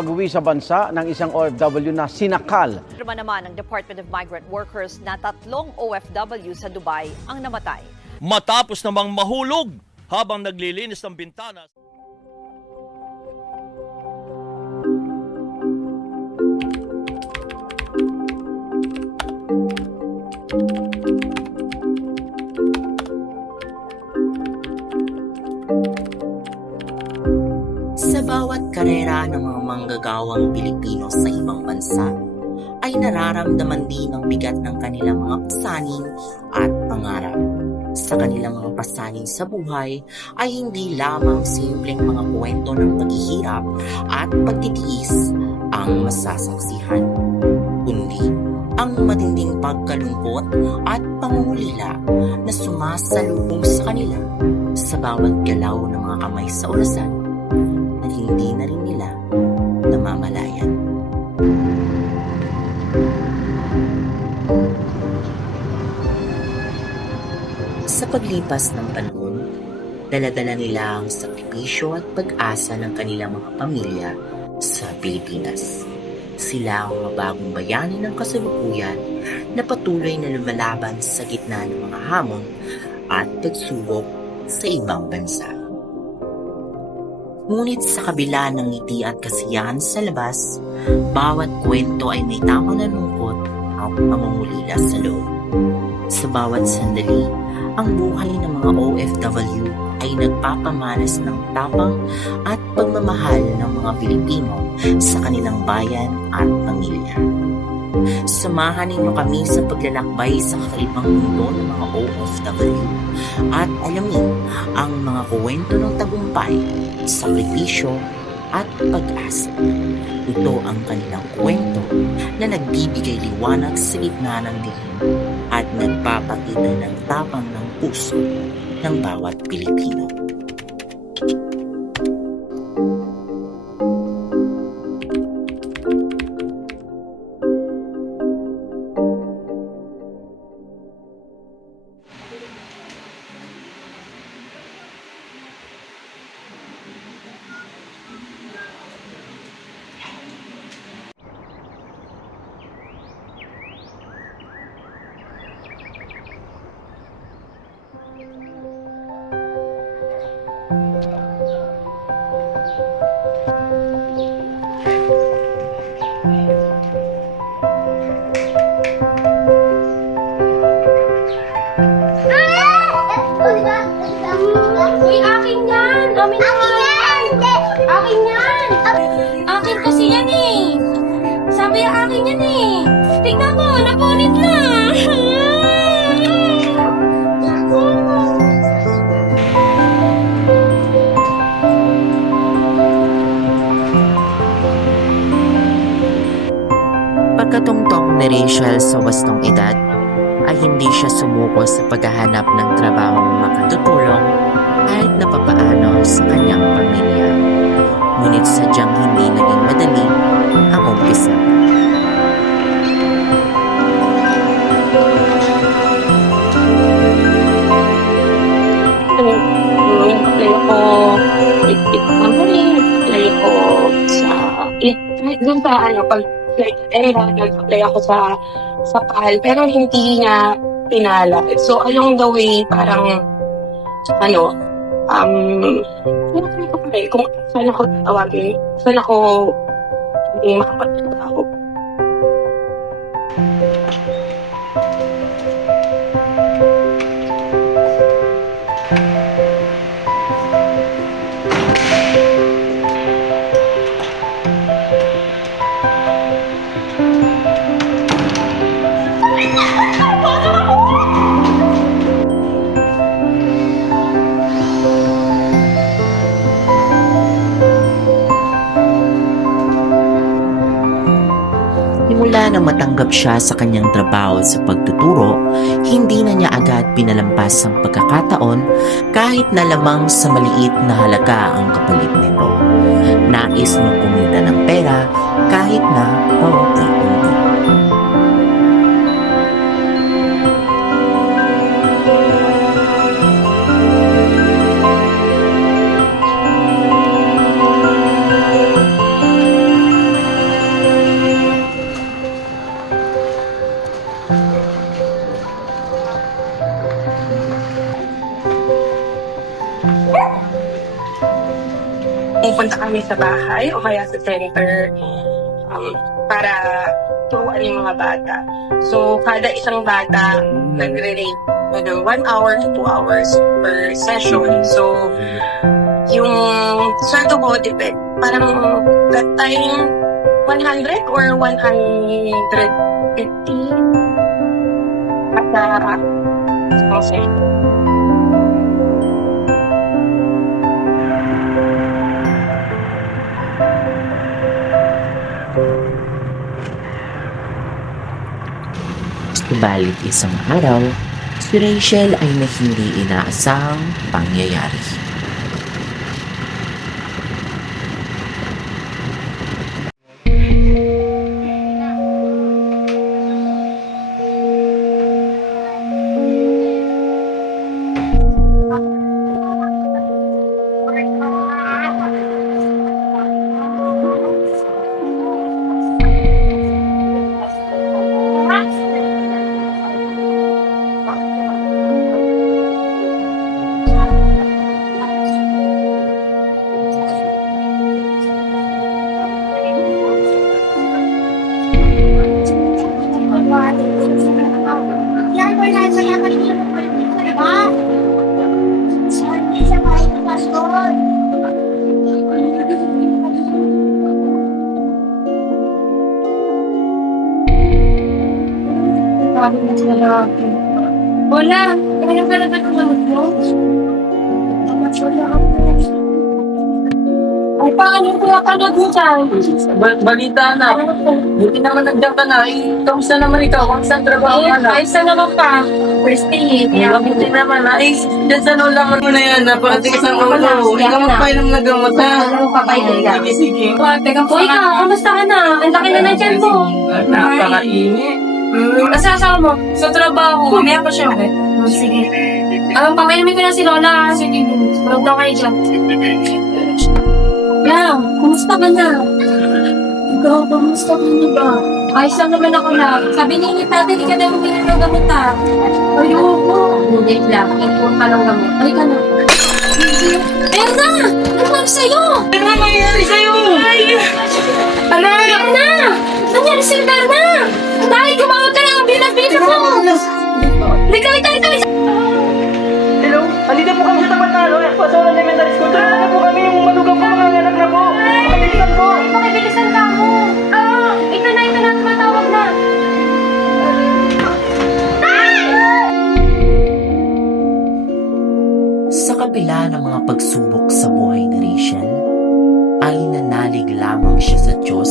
Pag-uwi sa bansa ng isang OFW na sinakal. Naman ng Department of Migrant Workers na 3 OFW sa Dubai ang namatay. Matapos namang mahulog habang naglilinis ng bintana. Sa bawat karera ng mga manggagawang Pilipino sa ibang bansa, ay nararamdaman din ang bigat ng kanilang mga pasanin at pangarap. Sa kanilang mga pasanin sa buhay ay hindi lamang simpleng mga kwento ng paghihirap at pagtitiis ang masasaksihan, kundi ang matinding pagkalungkot at pangungulila na sumasalubong sa kanila sa bawat galaw ng mga kamay sa orasan na hindi na rin nila namamalayan. Sa paglipas ng panahon, dala-dala nila ang sakripisyo at pag-asa ng kanilang mga pamilya sa Pilipinas. Sila ang mga bagong bayani ng kasalukuyan na patuloy na lumalaban sa gitna ng mga hamon at pagsubok sa ibang bansa. Ngunit sa kabila ng ngiti at kasiyahan sa labas, bawat kwento ay may tamang lungkot at pangungulila sa loob. Sa bawat sandali, ang buhay ng mga OFW ay nagpapamanas ng tapang at pagmamahal ng mga Pilipino sa kanilang bayan at pamilya. Samahan ninyo kami sa paglalakbay sa kakaibang mundo ng mga OFW at alamin ang mga kwento ng tagumpay, sakripisyo at pag-asa. Ito ang kanilang kwento na nagbibigay liwanag sa gitna ng dilim at nagpapakita ng tapang ng puso ng bawat Pilipino. Uy, akin yan! Amin yan! Akin yan! Akin kasi yan eh! Sabi yung akin yan eh! Tingnan mo, napunit na! Pagkatungtong ni Rachel sa wastong edad, ay hindi siya sumuko sa paghahanap ng trabahong makatutulong kahit napapaano sa kanyang pamilya. Ngunit sadyang hindi naging madali ang umpisa. Play ako tik-tik company, play ako sa doon sa ano, pag nag-play ako sa PAL, pero hindi niya pinala. So along the way, parang ano, hindi ko play kung saan ako tawagin, saan ako hindi makapagtrabaho. Simula nang matanggap siya sa kanyang trabaho sa pagtuturo, hindi na niya agad pinalampas ang pagkakataon kahit na lamang sa maliit na halaga ang kapalit nito. Nais niyang kumita ng pera kahit na paunti-unti. kami sa bahay o kaya sa center para turuan yung mga bata. So, kada isang bata nagre-rate 1 hour to 2 hours per session. So, yung sweldo mo, depende. Parang that time, 100 or 150 at okay. Subalit isang araw, si Rachel ay may hindi inaasahang pangyayari. Wala. Kaya pala ba tumawag mo? Ay, paano ko napanood mo dyan? Balita na. Buti naman nandiyan ka na. Kamusta naman ikaw? Kamusta ang trabaho ka na? Ayos na naman pa. First day eh. Buti naman na. Dyan sa nulaman mo na yan. Napakatigas ang ulo. Ikaw magpainom na gamot ha. Sige, sige. Teka po, ikaw, kamusta ka na? Ang laki na dyan mo. Napakainit. Asasawa mo, sa trabaho. Mamaya pa siya. Sige. Pamainumin ko na si Lola. Sige, tulog na kayo dyan. Yang, kumusta ka na? Ikaw, kumusta ka na ba? Ayos lang naman ako na. Sabi ni tatay, di ka na humingi ng gamot ha. Ayoko. Hindi lang, ipon pa lang gamot. Ay ka na. Erna! Ano ba sa'yo? Ano nga mangyayari sa'yo? Alam na! Nangyari si Erna! Dahil gumawag ka ng binabina mo! Lika! Hello? Andito po kami sa tapat na Pasol Elementary School. Tulungan na po kami yung madugang po mga anak na po. Pakabilisan po. Pakibilisan ka mo! Ito na, tumatawag na! Sa kabila ng mga pagsubok sa buhay ni Rachel, ay nanalig lamang siya sa Diyos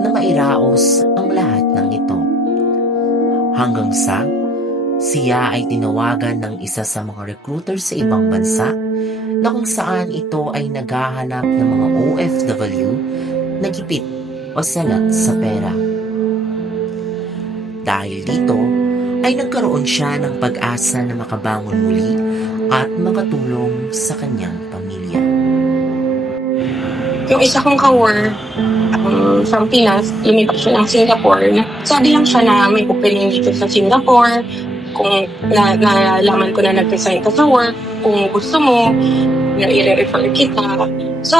na mairaos ang lahat ng ito. Hanggang sa siya ay tinawagan ng isa sa mga recruiter sa ibang bansa na kung saan ito ay naghahanap ng mga OFW na gipit o salat sa pera. Dahil dito, ay nagkaroon siya ng pag-asa na makabangon muli at makatulong sa kanyang pamilya. Yung isa kong ka-work from Pinas, lumipat siya ng Singapore. Sabi lang siya na may opening dito sa Singapore. Kung nalaman ko na nag-resign ka sa work, kung gusto mo, na i-refer kita. So,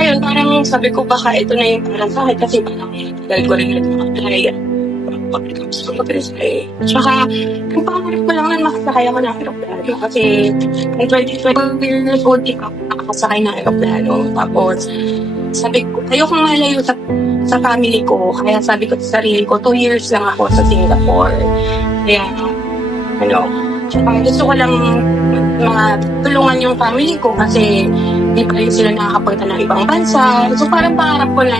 ayun, parang sabi ko baka ito na yung para sa akin kasi parang dahil ko rin nag-apply. Pag-gusto ko mag-resign. Tsaka, yung pangarap ko lang na makasakay ako ng aeroplano kasi ng 24 years old, ikaw nakakasakay ng aeroplano. Tapos, sabi ko, ayokong malayo sa family ko. Kaya sabi ko sa sarili ko, 2 years lang ako sa Singapore. Kaya, tsaka gusto ko lang tulungan yung family ko kasi hindi pa rin sila nakakapunta ng ibang bansa. So parang pangarap ko na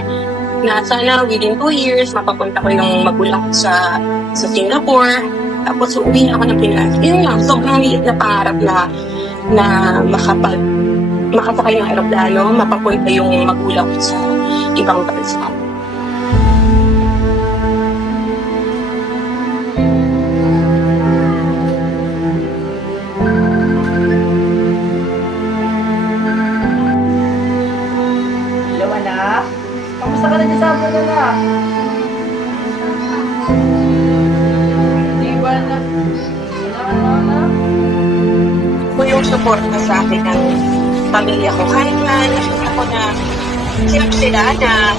sana within 2 years mapapunta ko yung magulang ko sa Singapore. Tapos uuwi na ako ng Pinas. Yun lang, sobrang liit na pangarap na makasakay ng aeroplano, mapapunta yung magulang ko sa ibang bansa. Hello anak? Kamusta ka na dyan sa abroad anak? Hindi ba na? Anak? Ito yung support na sa akin ng pamilya ko. Kahit na nakita ko na hirap sila na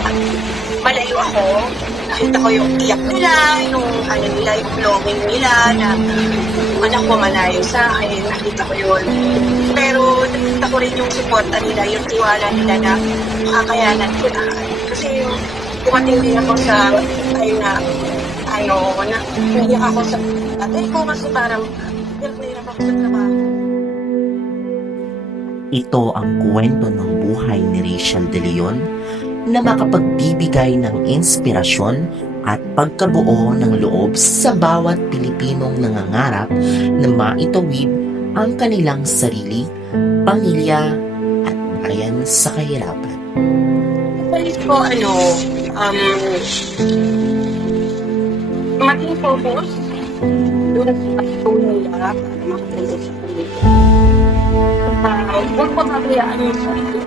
malayo ako. Nakita ko yung iyak nila, yung ano nila, yung longing nila na anak ko malayo sa akin. Nakita ko yun. Pero nakita ko rin yung suporta nila, yung tiwala nila na kakayanan ko na. Kasi dumating din ako sa time na na umiyak ako sa tatay ko kasi parang hirap na hirap ako sa trabaho. Ito ang kwento ng buhay ni Rachel De Leon na makapagbibigay ng inspirasyon at pagkabuo ng loob sa bawat Pilipinong nangangarap na maitawid ang kanilang sarili, pamilya at bayan sa kahirapan. Palit ko, maging focus doon sa pagtulong nila para makatulong sa pamilya. Huwag papabayaan yung sarili.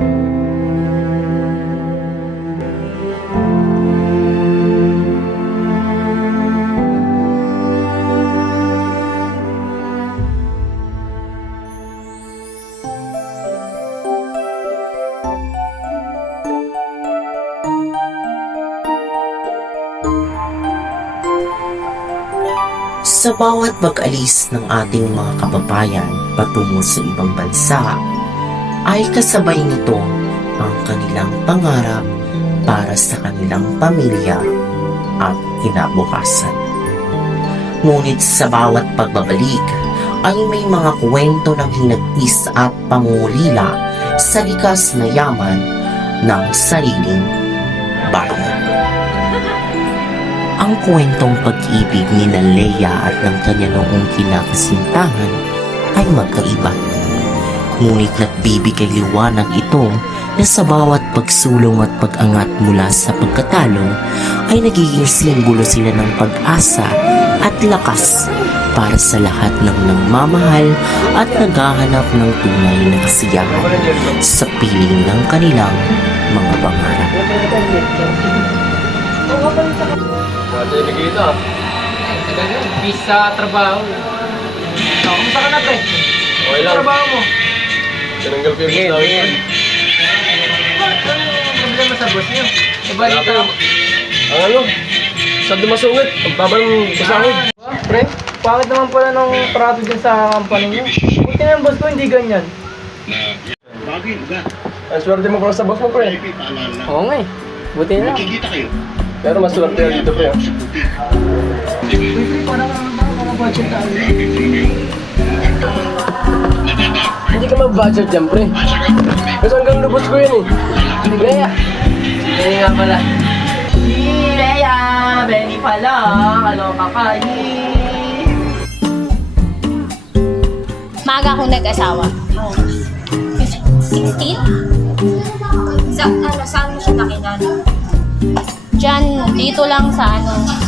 Sa bawat pag-alis ng ating mga kababayan patungo sa ibang bansa, ay kasabay nito ang kanilang pangarap para sa kanilang pamilya at kinabukasan. Ngunit sa bawat pagbabalik ay may mga kwento ng hinagpis at pangungulila sa likas na yaman ng sariling bayan. Ang kwentong pag-ibig ni Leia at ng kanya noong kinakasintahan ay magkaiba. Ngunit nagbibigay liwanag ito na sa bawat pagsulong at pag-angat mula sa pagkatalo ay nagiging simbolo sila ng pag-asa at lakas para sa lahat ng nagmamahal at naghahanap ng tunay na kasiyahan sa piling ng kanilang mga pangarap. Wala nakikita. Bis sa trabaho. Kamusta ka na, pre? Okay lang. Trabaho mo? Tinanggal ko yung bis namin. Ano problema sa boss niyo? Ibalita mo. Ang ano? Sa dumasungit. Ang baba ng pasahod. Pre, bakit naman pala nung trato dyan sa company niyo? Buti na yung boss ko, hindi ganyan. Ang swerte mo pala sa boss mo, pre. Oo nga eh. Buti na. Pero mas swerte yan dito, pre. Pre, parang budget tayo. Hindi ka mag-budget dyan, pre. Kasi hanggang lubos ko yun eh. Si Leia. Si Leia nga pala. Si Leia! Benny pala. Kaloka ka. Maaga akong nag-asawa. 16? Saan mo siya nakilala? Diyan, dito lang sa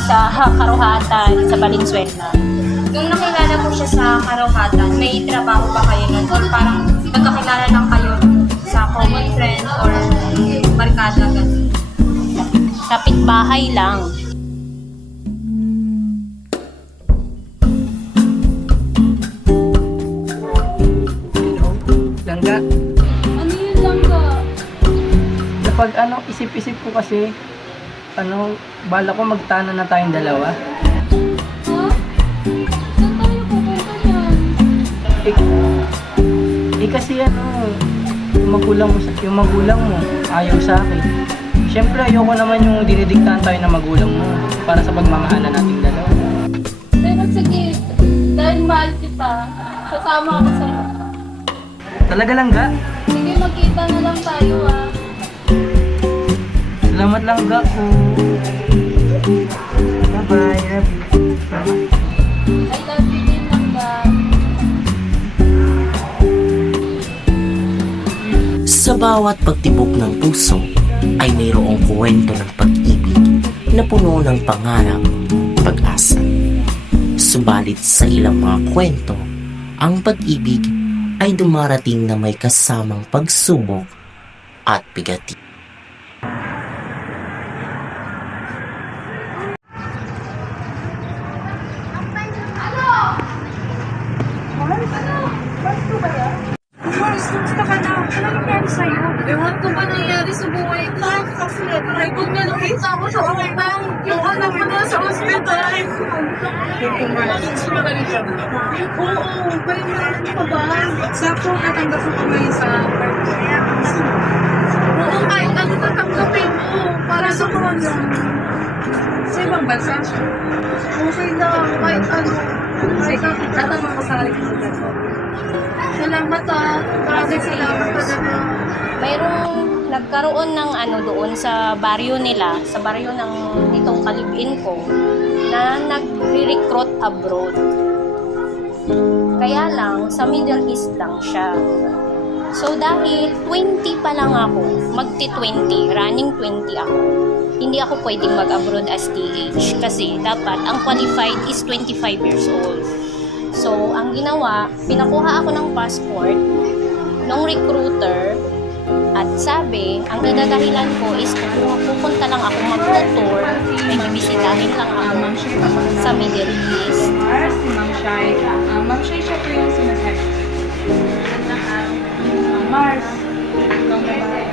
sa Karuhatan, sa Valenzuela. Nung nakilala mo siya sa Karuhatan, may trabaho ba kayo nun? Or parang nagkakilala lang kayo sa common friend or barkada ganun? Kapitbahay lang. Langga. Ano yun, Langga? Kapag isip-isip ko kasi, bala ko magtana na tayong dalawa. Ha? Saan tayo pupunta niyan? Kasi yung magulang mo, ayaw sa akin. Siyempre, ayoko naman yung dinidiktahan tayo ng magulang mo para sa pagmamahalan nating dalawa. Pero sige, dahil mahal kita, sasama ako sa'yo. Talaga lang, ga? Sige, magkita na lang tayo, ah. Salamat lang, ga. Bye-bye. Love you. I love you din, Langga. Sa bawat pagtibok ng puso ay mayroong kwento ng pag-ibig na puno ng pangarap, pag-asa. Subalit sa ilang mga kwento, ang pag-ibig ay dumarating na may kasamang pagsubok at bigati. Mars, kumusta ka na? Ano nangyari sa'yo? Ewan ko ba nangyari sa buhay ko. Kasi kung nga nakita ko sa utang, yung anak ko na sa ospital. Oo, pero meron pa ba? Sakto natanggap ko kamay sa oo, kahit ano tatanggapin mo para sa kanya. Sa ibang bansa, okay lang, kahit ano. Kahit tatanong ko sa akin sa bansa. Salamat maraming salamat talaga. Mayroong nagkaroon ng ano doon sa baryo nila, sa baryo ng nitong kalibin ko, na nagre-recruit abroad. Kaya lang, sa Middle East lang siya. So dahil 20 pa lang ako, magti-20, running 20 ako, hindi ako pwedeng mag-abroad as DH kasi dapat ang qualified is 25 years old. So, ang ginawa, pinakuha ako ng passport ng recruiter at sabi, ang idadahilan ko is pupunta lang ako mag-tour, may bibisitahin lang ako sa Middle East. Ma'am Shai, siya po yung sinasabi. Mars, itong babae.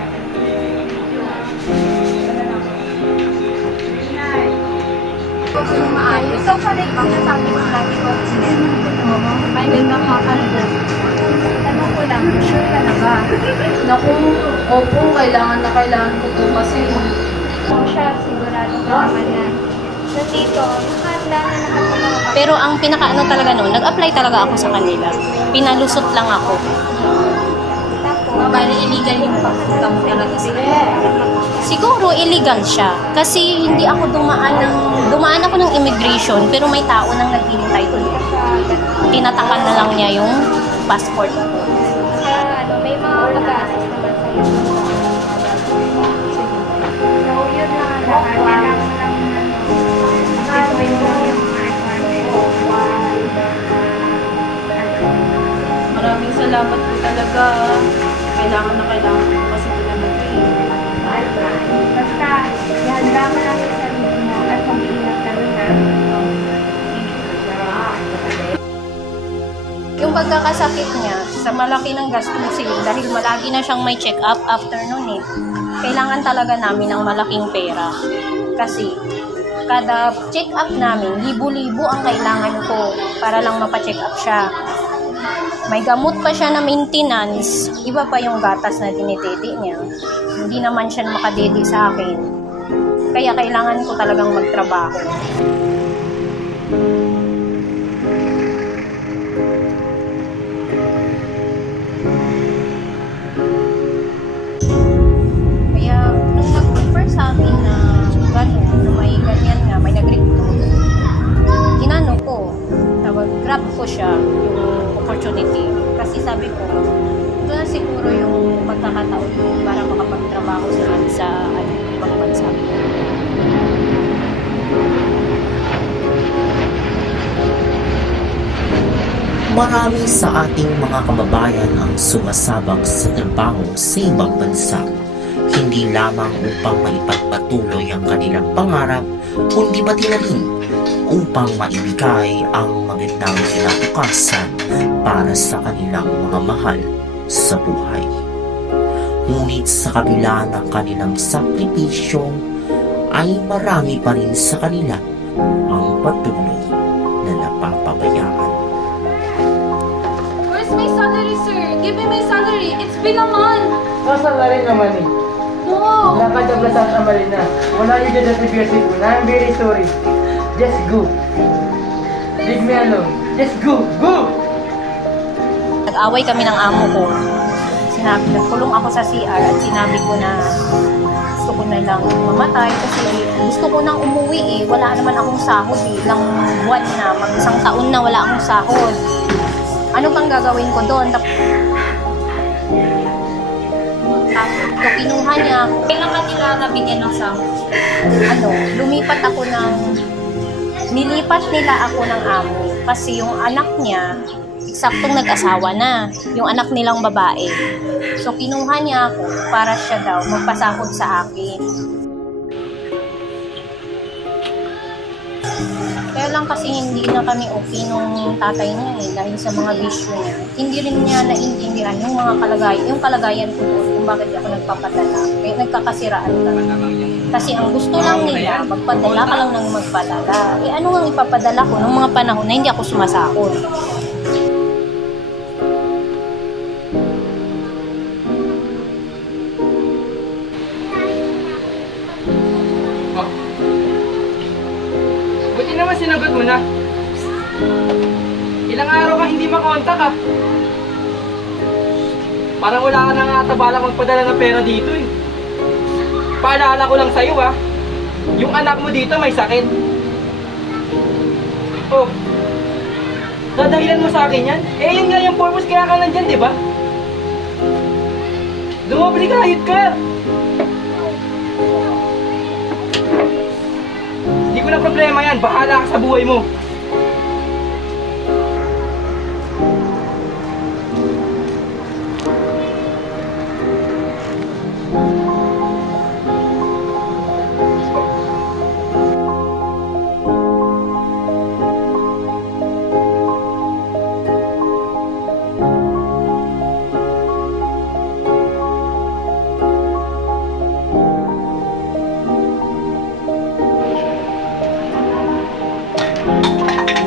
Maayos. So, pala yung sinasabi ko lagi ko. May nakakalimutan. Tanong ko lang, sure ka na ba? Naku, opo, kailangan ko po kasi. Kung siya, sigurado ka naman na. So, dito, nakahanda na naman ko mga pero ang pinakaano talaga noon, nag-apply talaga ako sa kanila. Pinalusot lang ako. Bali, illegal yung pagkakam talaga sila. Siguro illegal siya. Kasi hindi ako dumaan ako ng immigration, pero may tao nang naghihintay doon. Tinatakan na lang niya yung passport ko. May mga pag-assist naman sa'yo. So, yun na lahat. Kailangan mo lang Maraming salamat po talaga. Kailangan na kailangan ko kasi talaga ito eh. basta, ihanda mo lang sa sarili mo at mag-iingat ka rin na. Yung pagkakasakit niya, sa malaki ng gastusin, dahil malagi na siyang may check-up after nun eh. Kailangan talaga namin ng malaking pera. Kasi, kada check-up namin, libo-libo ang kailangan ko para lang mapacheck up siya. May gamot pa siya na maintenance, iba pa yung gatas na dinidede niya. Hindi naman siya makadede sa akin. Kaya kailangan ko talagang magtrabaho. Kaya nung nag-offer sa akin na gano'n, na may ganyan nga, may nag-recruit, inano ko, grab ko siya yung opportunity. Kasi sabi ko, ito na siguro yung pagkakataon ko para makapagtrabaho sa ibang bansa. Marami sa ating mga kababayan ang sumasabak sa trabaho sa ibang bansa, hindi lamang upang maipagpatuloy ang kanilang pangarap, kundi pati na rin upang maibigay ang magandang kinabukasan para sa kanilang mga mahal sa buhay. Ngunit sa kabila ng kanilang sakripisyo, ay marami pa rin sa kanila ang patuloy na napapabayaan. Where's my salary, sir? Give me my salary. It's been a month. Saan na rin naman eh? No. Lakad ang lasang amalin na. Wala yung dyan sa PSC ko. I'm very sorry. Just go. Leave me alone. Just go. Go! Nag-away kami ng amo ko. Nagkulong ako sa CR at sinabi ko na gusto ko na lang mamatay kasi gusto ko nang umuwi eh. Wala naman akong sahod eh. Ilang buwan na, mag-isang taon na wala akong sahod. Ano bang gagawin ko doon? So, kinuha niya ako. Kailangan nila nabigyan ng sahod. Nilipat nila ako ng amo kasi yung anak niya, eksaktong nag-asawa na, yung anak nilang babae. So, kinuha niya ako para siya daw magpasahod sa akin. Kaya lang kasi hindi na kami okay nung tatay niya dahil sa mga bisyo niya. Hindi rin niya naiintindihan yung mga kalagayan, yung kalagayan ko doon, kung bakit ako nagpapadala. Kaya nagkakasiraan kami. Kasi ang gusto lang nila, magpadala ka lang ng magpadala. Ano nga ipapadala ko nung mga panahon na hindi ako sumasahod? Buti naman sinagot mo na. Ilang araw ka hindi makontak ah. Parang wala ka nang atabalak magpadala ng pera dito eh. Paalala ko lang sa'yo ah. Yung anak mo dito may sakit. Oh. Dadahilan mo sa akin yan? Eh yun nga yung purpose kaya ka nandyan, di ba? Dumabli kahit ka! Hindi ko na problema yan. Bahala ka sa buhay mo.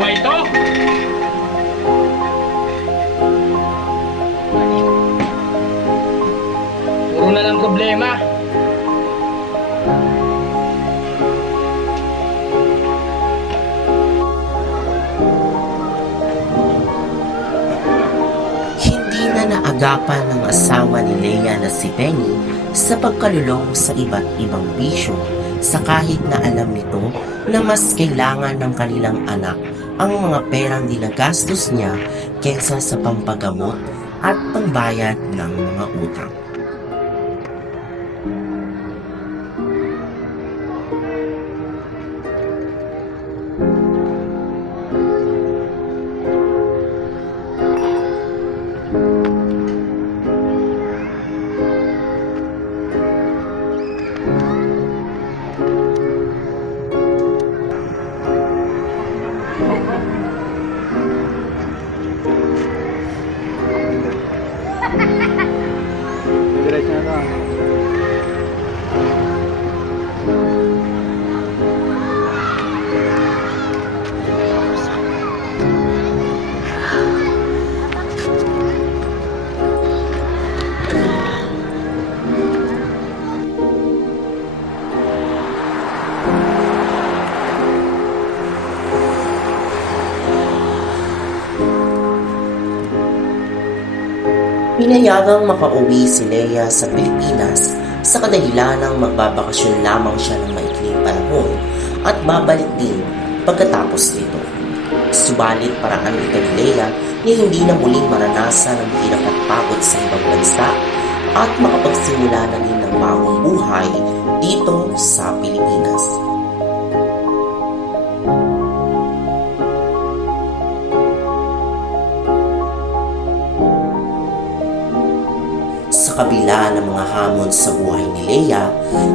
Buhay ito! Puro na lang problema. Hindi na naagapan ng asawa ni Lea na si Penny sa pagkalulong sa iba't ibang bisyo sa kahit na alam nito na mas kailangan ng kanilang anak ang mga perang ginagastos niya kaysa sa pampagamot at pangbayad ng mga utang. Diretso na lang. Pinayagang makauwi si Lea sa Pilipinas sa kadahilanang magbabakasyon lamang siya ng maikling panahon at babalik din pagkatapos nito. Subalit paraan ito ni Lea ni hindi na muling maranasan ang hirap at pagod sa ibang bansa at makapagsimula na din ng bagong buhay dito sa Pilipinas. Sa kabila ng mga hamon sa buhay ni Lea,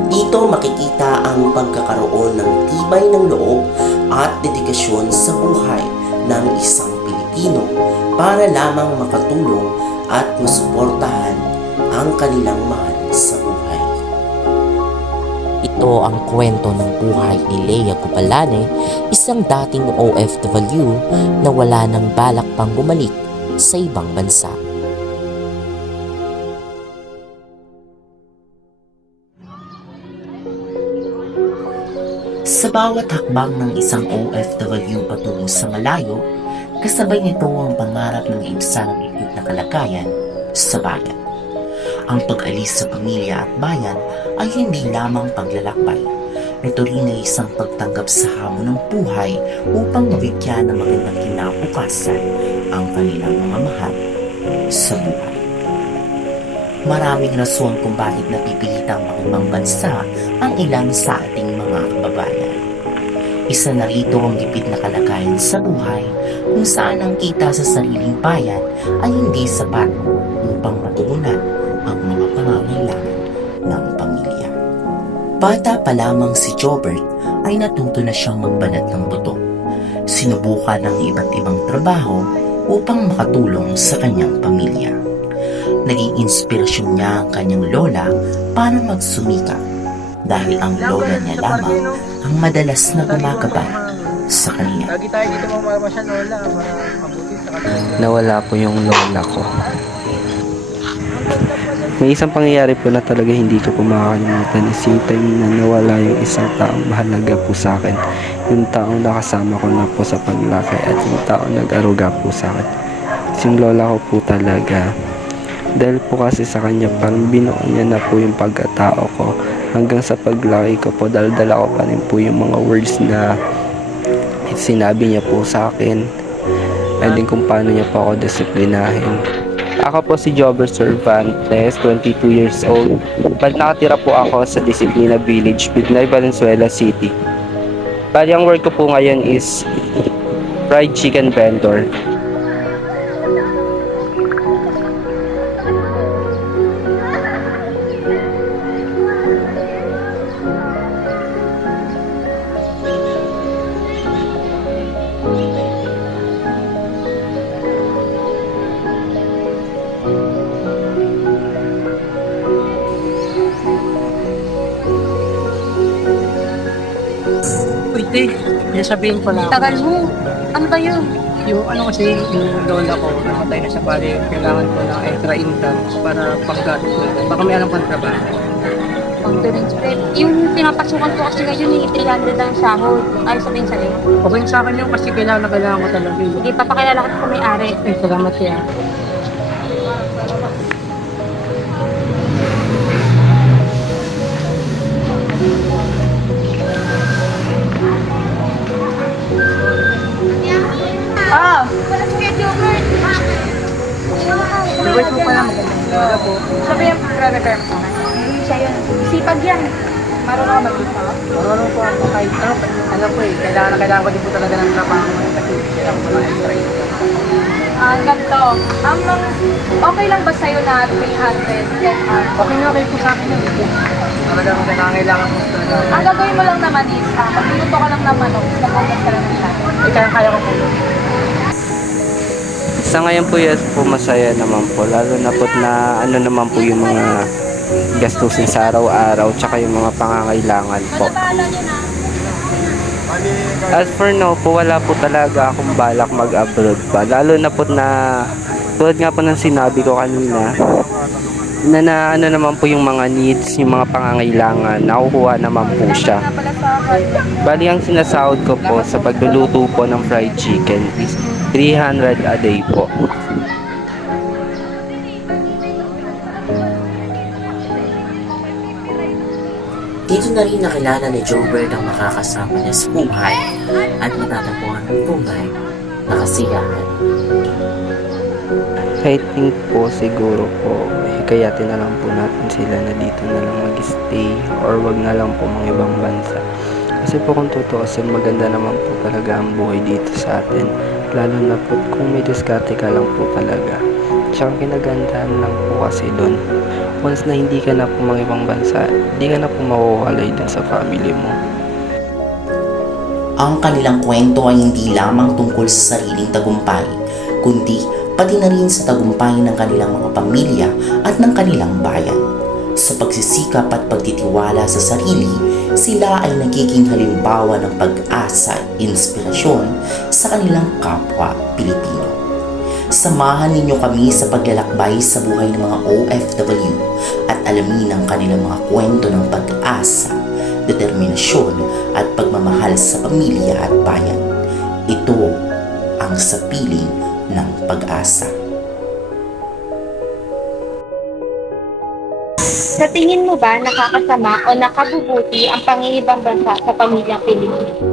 dito makikita ang pagkakaroon ng tibay ng loob at dedikasyon sa buhay ng isang Pilipino para lamang makatulong at masuportahan ang kanilang mahal sa buhay. Ito ang kwento ng buhay ni Lea Cupalane, isang dating OFW na wala nang balak pang bumalik sa ibang bansa. Sa bawat hakbang ng isang OFW patungo sa malayo, kasabay nito ang pangarap ng ibsa ng higit na kalagayan sa bayan. Ang pag-alis sa pamilya at bayan ay hindi lamang paglalakbay. Ito rin ay isang pagtanggap sa hamon ng buhay upang mabigyan ng magandang kinabukasan ang kanilang mga mahal sa buhay. Maraming rason kung bakit napipilitang makibang bansa ang ilan sa ating mga kababayan. Isa na rito ang gipit na kalagayan sa buhay kung saan ang kita sa sariling bayan ay hindi sapat upang matugunan ang mga pangangailangan ng pamilya. Bata pa lamang si Jobert ay natuto na siyang magbanat ng buto. Sinubukan ng iba't ibang trabaho upang makatulong sa kanyang pamilya. Naging inspirasyon niya ang kanyang lola para magsumikap dahil ang lola niya lamang ang madalas na gumagabay sa kanya. Lagi tayo dito mamamasyal, lola. Mabuti sa kanila. Nawala po yung lola ko. May isang pangyayari po na talaga hindi ko po makakalimutan is yung time na nawala yung isang taong mahalaga po sa akin. Yung taong nakasama ko na po sa paglaki at yung taong nag-aruga po sa akin. Yung lola ko po talaga. Dahil po kasi sa kanya parang binuo niya na po yung pagkatao ko. Hanggang sa paglaki ko po, dala-dala ko pa rin po yung mga words na sinabi niya po sa akin. And then kung paano niya po ako disiplinahin. Ako po si Jobber Cervantes, 22 years old. Bali nakatira po ako sa Disciplina Village, Bidnay, Valenzuela City. Bali ang work ko po ngayon is fried chicken vendor. Pwede, may sabihin ko lang. Tagal mo. Ano ba yun? Yung ano kasi, yung lola ko, namatay na siya pare, kailangan ko ng extra income para panggatos ko. Baka may alam kang trabaho. Yung pinapasukan ko kasi ngayon, yung 300 ang sahod. Ay, sabihin sa'yo. Okay sa akin yun kasi kailangan ko talaga yun. Sige, papakilala ko kung may-ari. Ay, salamat siya. Nag-wait mo pala magandang lola po. Sabi yung pre-repair mo sa akin. Siya yun. Sipag yan. Marunong ka mag-isa? Marunong po ako kahit ano, alam ko kailangan ko din po talaga ng trabaho kasi kailangan ko ng extra income. Ganito. Okay lang ba sa'yo na 300? Okay po sa akin yun. Talagang kailangan mo talaga. Ang gagawin mo lang naman is, pagluto ka lang ng manok, mag-ugas ka lang ng lahat. Kaya ko po. Sa ngayon po yes po masaya naman po. Lalo na po na ano naman po yung mga gastusin sa araw-araw tsaka yung mga pangangailangan po. As for now po, wala po talaga akong balak mag-abroad pa. Lalo na po na, tulad nga po ng sinabi ko kanina, na ano naman po yung mga needs, yung mga pangangailangan, nakukuha naman po siya. Bali ang sinasahod ko po sa pagluluto po ng fried chicken is 300 a day po. Dito na rin nakilala ni Jobert ang makakasama niya sa buhay at matatagpuan ng tunay na kasiyahan. I think po siguro po, hikayatin na lang po natin sila na dito na lang mag-stay or wag na lang po mga ibang bansa. Kasi po kung tutuusin, maganda naman po talaga ang buhay dito sa atin. Lalo na po kung may diskarte ka lang po talaga. Tsaka kinagandahan lang po kasi doon. Once na hindi ka na po mga ibang bansa, hindi ka na po mawawalay dun sa family mo. Ang kanilang kwento ay hindi lamang tungkol sa sariling tagumpay, kundi pati na rin sa tagumpay ng kanilang mga pamilya at ng kanilang bayan. Sa pagsisikap at pagtitiwala sa sarili, sila ay nagiging halimbawa ng pag-asa at inspirasyon sa kanilang kapwa Pilipino. Samahan ninyo kami sa paglalakbay sa buhay ng mga OFW at alamin ang kanilang mga kwento ng pag-asa, determinasyon at pagmamahal sa pamilya at bayan. Ito ang sapiling ng pag-asa. Sa tingin mo ba nakakasama o nakabubuti ang pangingibang bansa sa pamilyang Pilipino?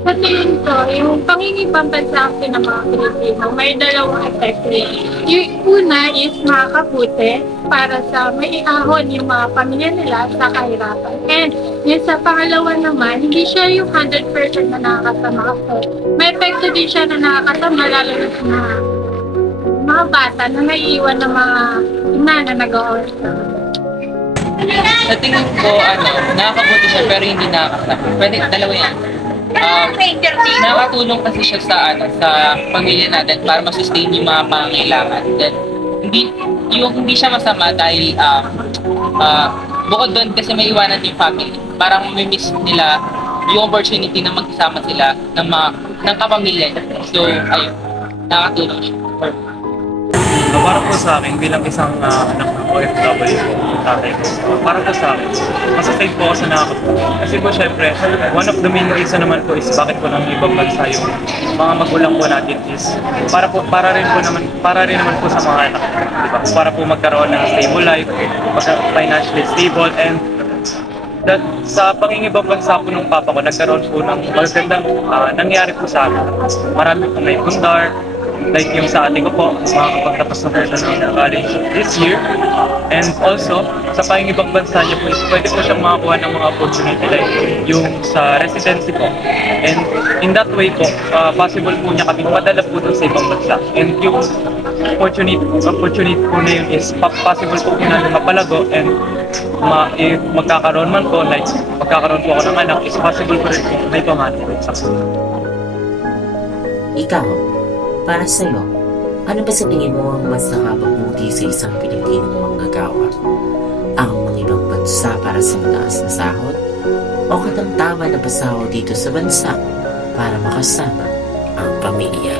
Sa tingin ko, yung pangingibang bansa ng mga Pilipino, may dalawang epekto yan. Yung una is makakabuti para sa may iahon yung mga pamilya nila sa kahirapan. And yung sa pangalawa naman, hindi siya yung 100% na nakakasama. So, may epekto din siya na nakakasama, lalo na sa mga bata na naiiwan ng mga ina na nag-o-order. Sa tingin ko, nakakabuti siya pero hindi nakakasama. Pwede, dalawa yan. Nakatulong kasi siya sa pamilya natin para masustain yung mga pangangailangan. Then, hindi siya masama dahil bukod doon kasi may iwanan yung family. Parang may miss nila yung opportunity na magkasama sila ng kapamilya. So, ayun, nakatulong siya. Para po sa akin, bilang isang anak ng OFW, tatay ko, para po sa akin, masasave po ako sa nakakatulong. Kasi po syempre, one of the main reason naman po is bakit po nang ibang bansa yung mga magulang po natin is para rin naman po sa mga anak, di ba? Para po magkaroon ng stable life, financially stable, and that sa pangingibang bansa po ng papa ko, nagkaroon po ng magandang nangyari po sa akin. Marami pong naipundar, like yung sa ate ko po, makakapagtapos na po siya ng college this year. And also, sa pangingibang bansa niya po is pwede po siyang makakuha ng mga opportunity like yung sa residency po. And in that way po, possible po niya kami madala po dun sa ibang bansa. And yung opportunity po na yun is possible po natin mapalago, and if magkakaroon man po, like magkakaroon po ako ng anak, is possible po rin po may pamana po sa Ikaw, para sa'yo, ano ba sa tingin mo ang mas nakakabuti sa isang Pilipinong manggagawa? Ang mga ibang bansa para sa mataas na sahod? O katamtaman na pasahod dito sa bansa para makasama ang pamilya?